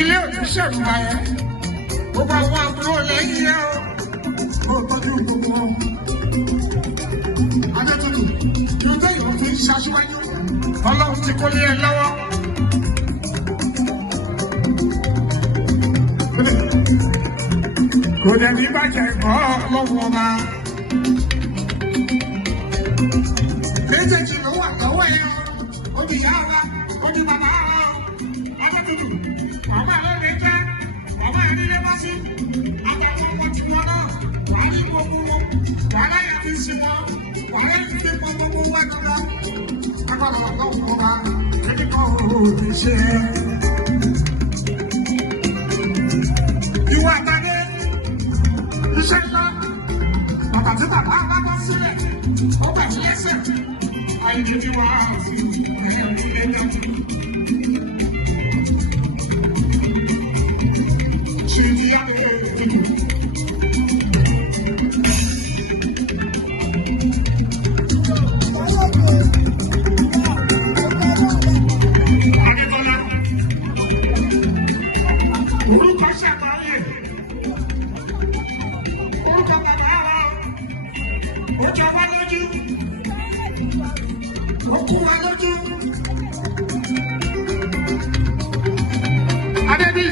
ilé òṣìṣẹ́ ìgbà yẹn gbogbo àwọn àbúrò lẹ́yìn yẹn o tọ́jú gbogbo wọn. Adétutù kí o tẹ́ ìbò fi ń ṣaṣíwájú ọlọ́run ti kó lé ẹ lọ́wọ́. Kò dẹ̀ ní bàjẹ́ ìbọn ọlọ́run ọba. Méjèèjì ló wà lọ́wọ́ ẹ̀ ó di ìyá wa ó di bàbá wa Adétutù àwọn ẹ̀rọ rẹ̀ jẹ́ àwọn ẹ̀rí lé bá sí àtàwọn ọmọ tí wọn náà wà ní gbogbo wọn wàhálà yẹn ti sí wọn wàhálà yẹn ti gbọ́ gbogbo wọn jù lọ. Agbára ọlọ́run ọba ẹni kan ò ní ṣe é. Ìwà àtàgé iṣẹ́ ńlá bàtà tí bàbá bá bọ́ sílẹ̀ ó bẹ̀ sí ẹsẹ̀ àìjẹ́ tí wàá sí ẹ̀yẹ́ ní ẹjọ́. Ṣé ìyá mi ò dùn? Adébọ́lá orúkọ ṣàkọọ́lẹ̀ orúkọ bàbá wa ó jọ wá lójú ó kú wá lójú. Adébí.